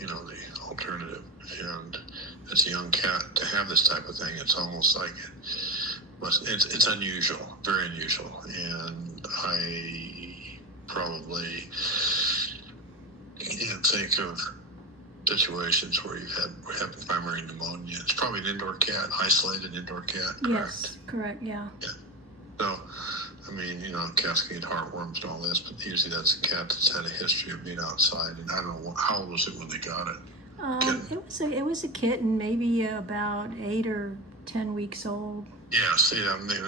the alternative. And as a young cat to have this type of thing, it's almost like it's unusual, very unusual. And I probably can't think of situations where you've had primary pneumonia. It's probably an indoor cat, isolated indoor cat. Correct? Yes, correct, yeah. So, I mean, cats can get heartworms and all this, but usually that's a cat that's had a history of being outside. And I don't know, how old was it when they got it? It was a kitten, maybe about 8 or 10 weeks old. Yeah, see, I mean,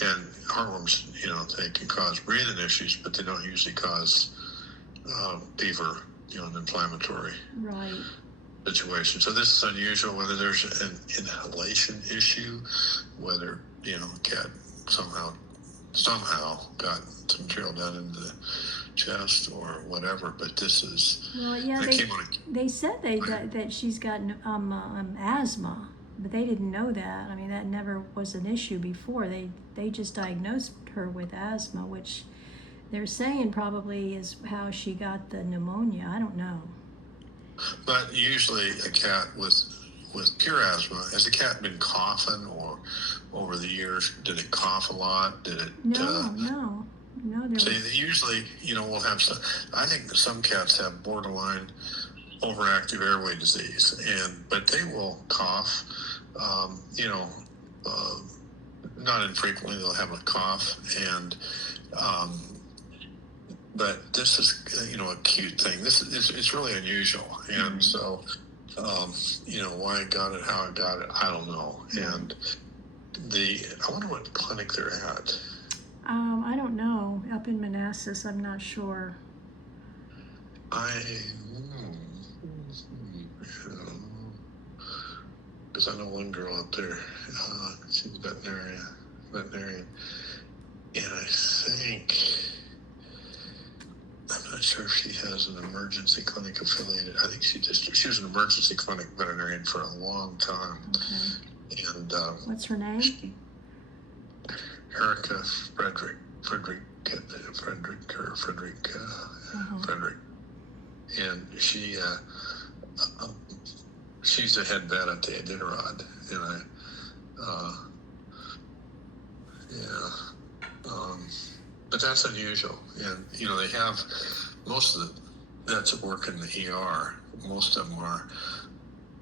and heartworms, they can cause breathing issues, but they don't usually cause fever, an inflammatory situation. So this is unusual. Whether there's an inhalation issue, whether cat somehow got some material down into the chest or whatever. But this is they said that she's got asthma, but they didn't know that. I mean, that never was an issue before. They just diagnosed her with asthma, which they're saying probably is how she got the pneumonia. I don't know. But usually a cat with pure asthma, has the cat been coughing, or over the years, did it cough a lot? Did it? No. Usually, we'll have some. I think some cats have borderline overactive airway disease, but they will cough. Not infrequently they'll have a cough, and but this is a cute thing. It's really unusual, and so why I got it, how I got it, I don't know. And I wonder what clinic they're at. I don't know. Up in Manassas, I'm not sure. Because I know one girl up there. She's a veterinarian, and I think, I'm not sure if she has an emergency clinic affiliated. I think she was an emergency clinic veterinarian for a long time. Okay. And what's her name? Erica Frederick. And she's the head vet at the Iditarod, and but that's unusual. And they have most of the vets that work in the ER. Most of them are,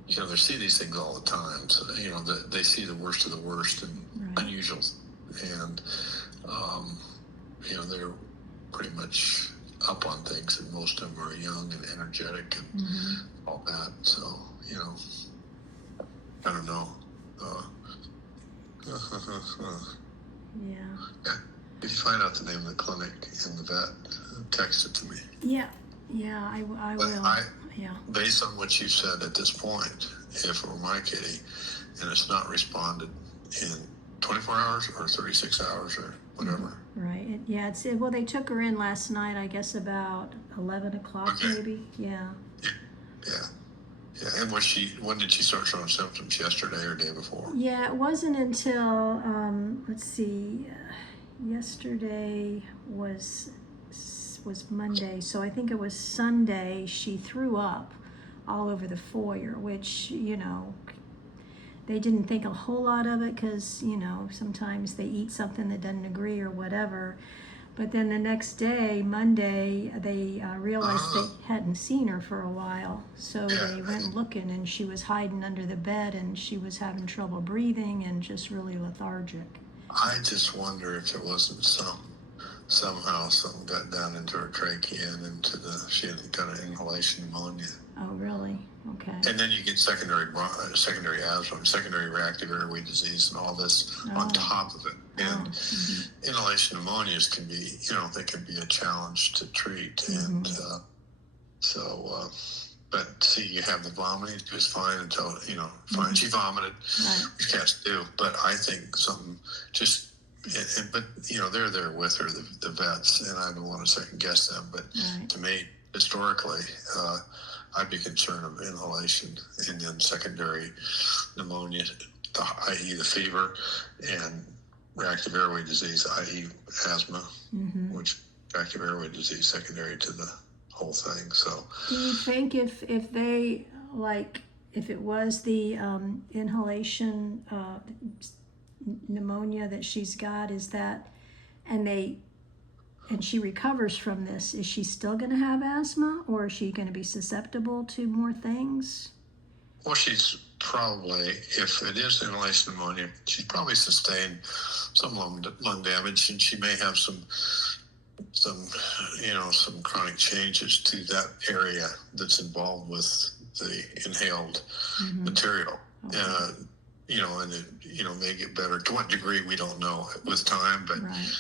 they see these things all the time. So they see the worst of the worst and unusual, and they're pretty much up on things. And most of them are young and energetic and all that. So I don't know. Yeah. If you find out the name of the clinic and the vet, text it to me. Yeah, I will. Based on what you said at this point, if it were my kitty and it's not responded in 24 hours or 36 hours or whatever. Right. Well, they took her in last night, I guess about 11 o'clock maybe. Yeah. And when did she start showing symptoms, yesterday or day before? Yeah, it wasn't until, yesterday was Monday, so I think it was Sunday she threw up all over the foyer, which, they didn't think a whole lot of it because, sometimes they eat something that doesn't agree or whatever. But then the next day, Monday, they realized they hadn't seen her for a while. So they went looking, and she was hiding under the bed, and she was having trouble breathing and just really lethargic. I just wonder if it wasn't somehow something got down into her trachea and she had got an inhalation pneumonia. Oh, really? Okay. And then you get secondary asthma, secondary reactive airway disease, and all this on top of it. And inhalation pneumonias can be, they can be a challenge to treat. And but see, you have the vomiting, it was fine until, fine. She vomited, which cats do. But I think something just, but they're there with her, the vets, and I don't want to second guess them. But to me, historically, I'd be concerned of inhalation and then secondary pneumonia, i.e. the fever, and reactive airway disease, i.e. asthma, which reactive airway disease secondary to the whole thing. So, do you think if they, like, if it was the inhalation pneumonia that she's got, is that, and she recovers from this, is she still going to have asthma, or is she going to be susceptible to more things? well, she's probably, if it is inhalation pneumonia, she's probably sustained some lung damage, and she may have some chronic changes to that area that's involved with the inhaled material. Okay. And it, may get better. To what degree, we don't know with time, but, Right.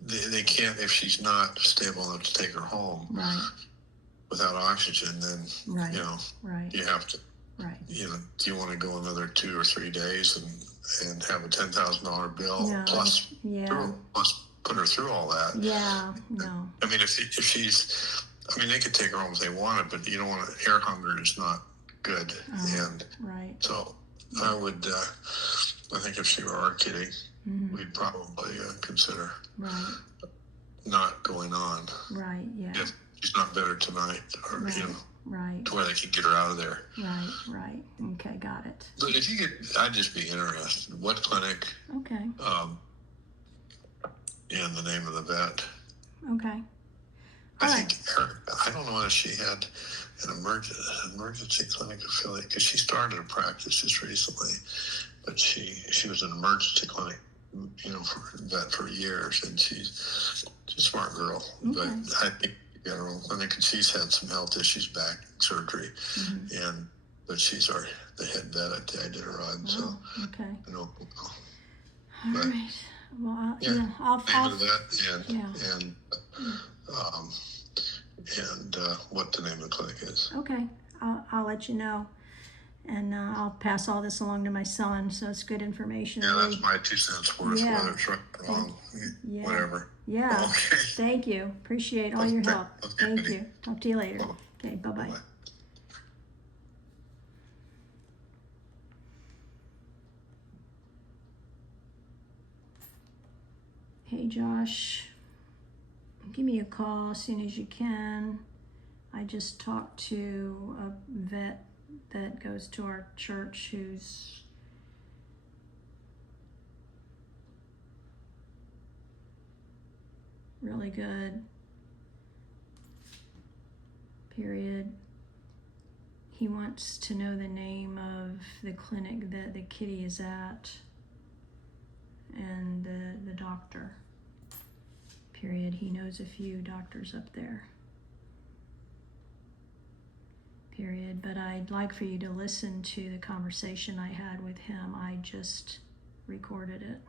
They can't, if she's not stable enough to take her home Right. without oxygen, then, Right. you have to, Right. do you want to go another 2 or 3 days and have a $10,000 bill No. plus Yeah. plus put her through all that? Yeah. No. I mean, if she's, they could take her home if they wanted, but you don't want to, air hunger is not good. And right. so I would, I think if she were our kitty, we'd probably consider not going on. Right, yeah. If she's not better tonight, or, right. to where they can get her out of there. Right. Okay, got it. But if you I'd just be interested. What clinic? Okay. And the name of the vet. Okay. I don't know if she had an emergency clinic affiliate, because she started a practice just recently, but she was an emergency clinic, for vet for years, and she's a smart girl. Okay. But I think she got her own clinic, and she's had some health issues, back surgery, but she's the head vet I did her on. So okay. I know. All right. Well, I'll name of that and what the name of the clinic is. Okay, I'll let you know, and I'll pass all this along to my son. So it's good information. Yeah, that's my 2 cents worth. Yeah. Whether it's right or wrong, whatever. Yeah. Okay. Thank you. Appreciate all your help. Okay. Thank you. Talk to you later. Okay. Bye-bye. Bye. Hey, Josh. Give me a call as soon as you can. I just talked to a vet that goes to our church who's really good. Period. He wants to know the name of the clinic that the kitty is at and the doctor. Period. He knows a few doctors up there. Period. But I'd like for you to listen to the conversation I had with him. I just recorded it.